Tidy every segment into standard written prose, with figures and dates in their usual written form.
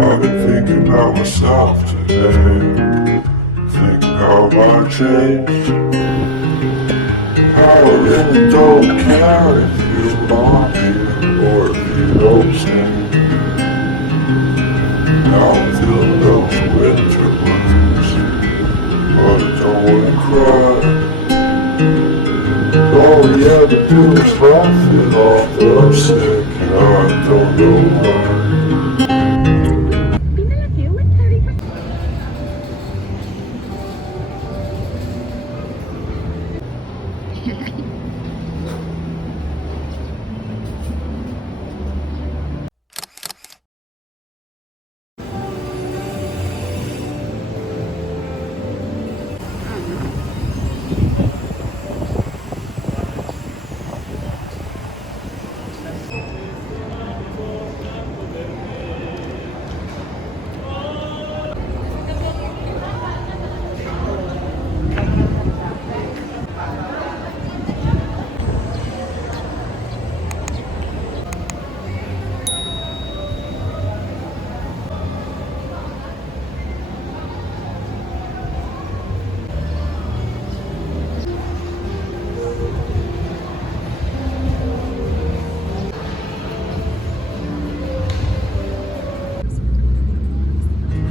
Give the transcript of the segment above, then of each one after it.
I've been thinking about myself today, thinking how I changed. How I really don't care if you are here or if you don't stay. Now I'm feeling those winter blues, but I don't wanna cry. All we ever do is laugh it off, but I'm sick and I don't know why.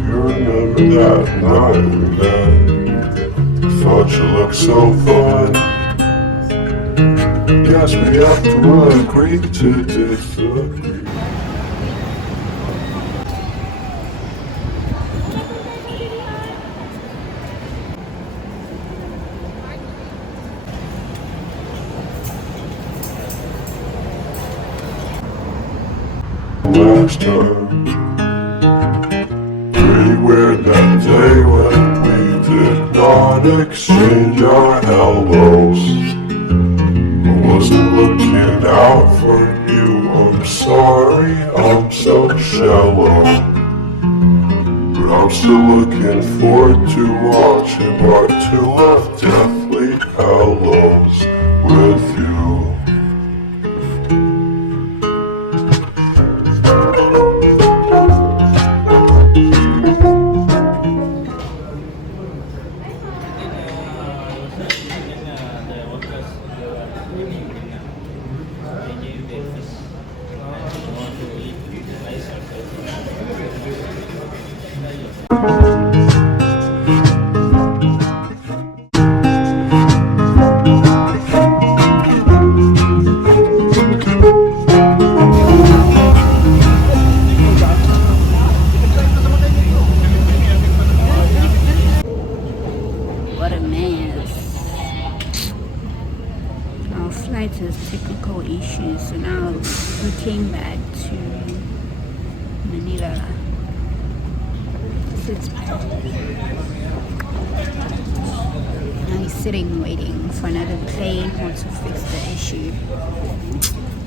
Remember that night we met? I thought you looked so fun. Guess we have to agree to disagree. Last time, pretty weird that day when we did not exchange our hellos. I wasn't looking out for you, I'm sorry, I'm so shallow. But I'm still looking forward to watching part 2 of Deathly Hallows with you. What a mess. Our flight has technical issues, so now we came back to Manila. Now he's sitting waiting for another plane or to fix the issue.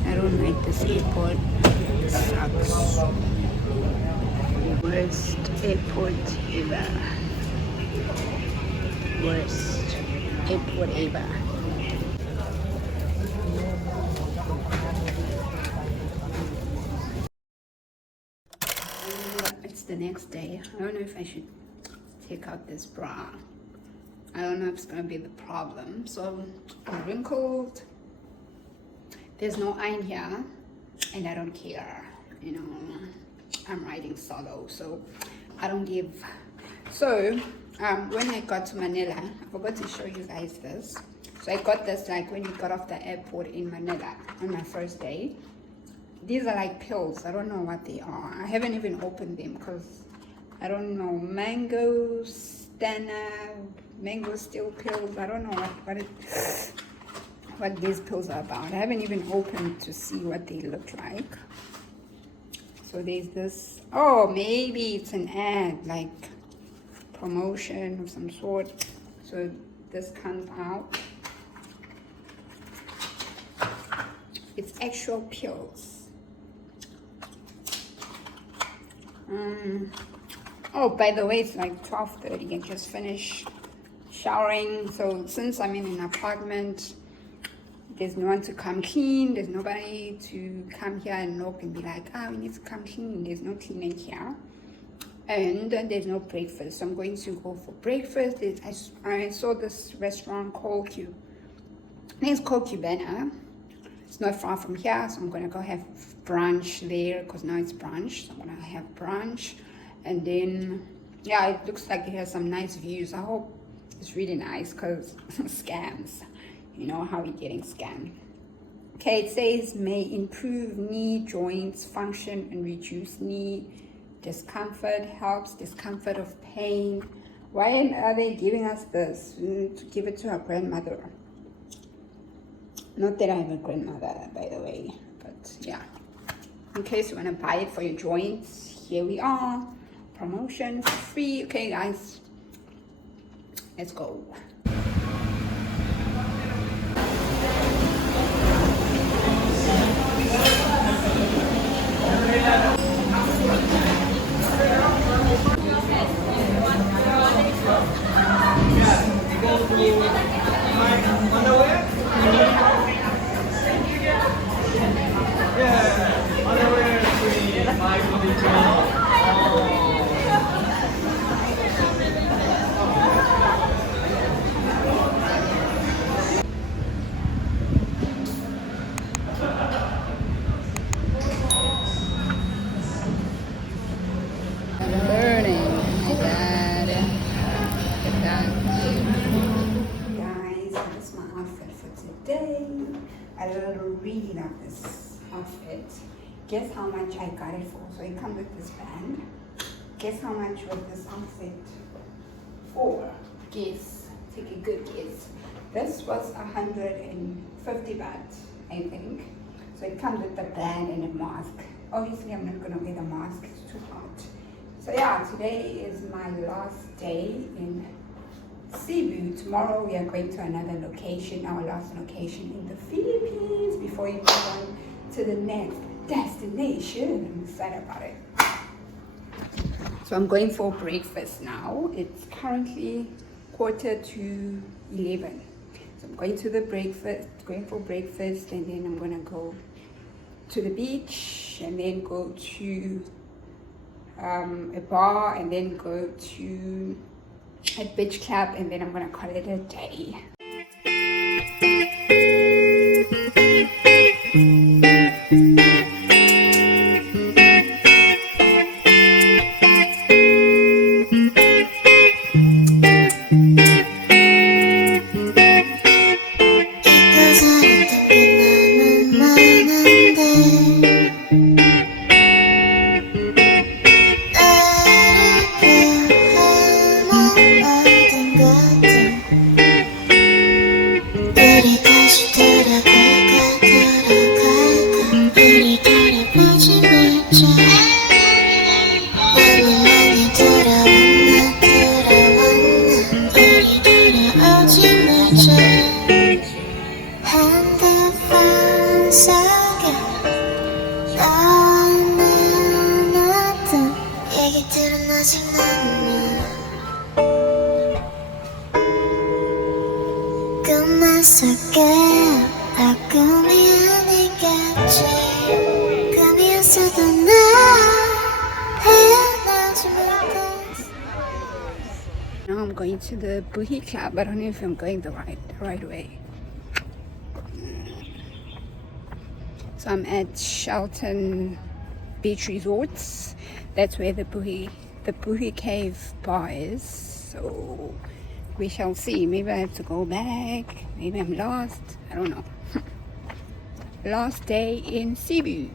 I don't like this airport. It sucks. Worst airport ever. Worst airport ever. It's the next day. I don't know if I should take out this bra. I don't know if it's gonna be the problem. So I'm wrinkled. There's no iron here, and I don't care. You know, I'm riding solo, so I don't give. So when I got to Manila, I forgot to show you guys this. So I got this like when we got off the airport in Manila on my first day. These are like pills. I don't know what they are. I haven't even opened them because I don't know. Mango Stana, mango steel pills. I don't know what these pills are about. I haven't even opened to see what they look like. So there's this. Oh, maybe it's an ad, like promotion of some sort. So this comes out. It's actual pills. Oh, by the way, it's like 12:30. I just finished showering. So since I'm in an apartment, there's no one to come clean. There's nobody to come here and knock and be like, we need to come clean. There's no cleaning here. and there's no breakfast, so I'm going to go for breakfast. I saw this restaurant called I think it's called Cubana. It's not far from here, so I'm gonna go have brunch there because now it's brunch. So I'm gonna have brunch, and then yeah, it looks like it has some nice views. I hope it's really nice because scams, you know how we're getting scammed. Okay, it says may improve knee joints function and reduce knee discomfort, helps discomfort of pain. Why are they giving us this? We need to give it to our grandmother. Not that I have a grandmother, by the way, but yeah. In case you want to buy it for your joints, here we are. Promotion for free. Okay, guys, let's go. I really love this outfit. Guess how much I got it for? So it comes with this band. Guess how much was this outfit for? Guess. Take a good guess. This was 150 baht, I think. So it comes with the band and a mask. Obviously, I'm not gonna wear the mask. It's too hot. So yeah, today is my last day in Cebu. Tomorrow we are going to another location, our last location in the Philippines, before we move on to the next destination. I'm excited about it. So I'm going for breakfast now. It's currently 11:15. So I'm going for breakfast, and then I'm gonna go to the beach, and then go to a bar, and then go to a beach club, and then I'm gonna call it a day. Now I'm going to the boogie club. I don't know if I'm going the right way. So I'm at Shelton Beach Resorts. That's where the boogie cave bar is. So we shall see. Maybe I have to go back. Maybe I'm lost. I don't know. Last day in Cebu.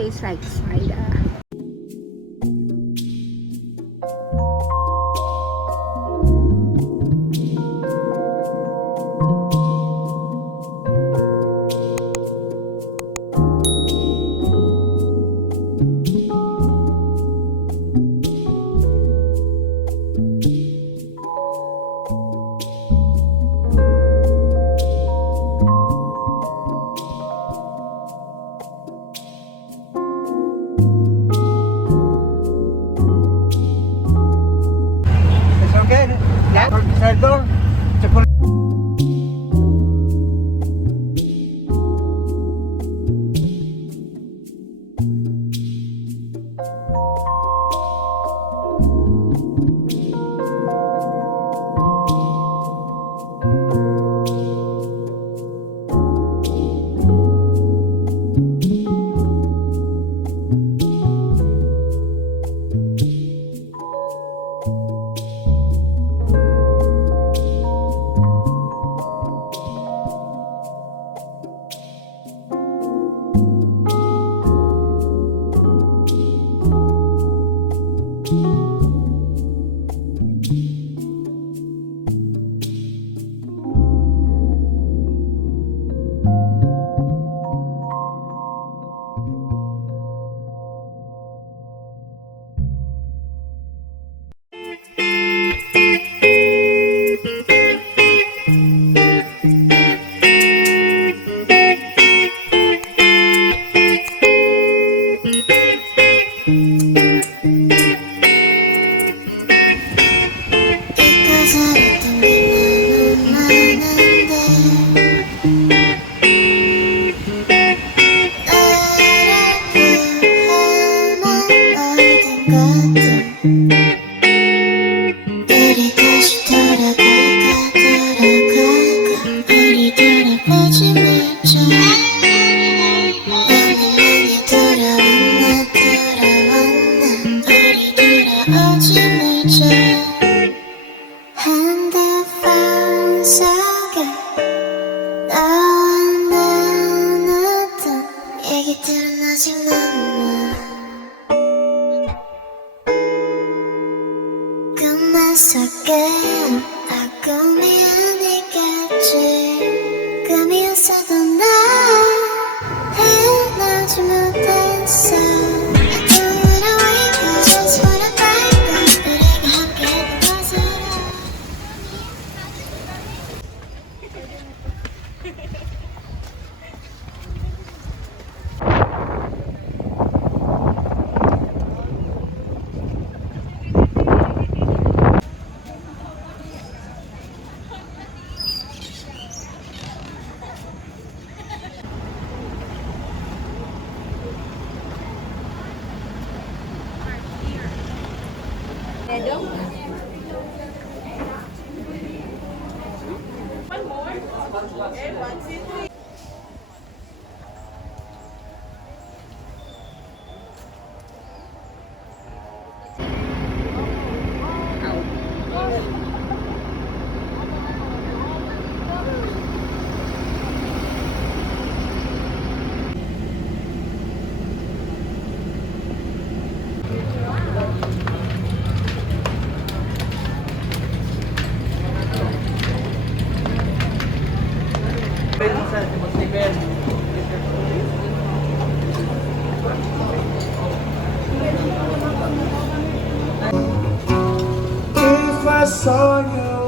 tastes like cider. If I saw you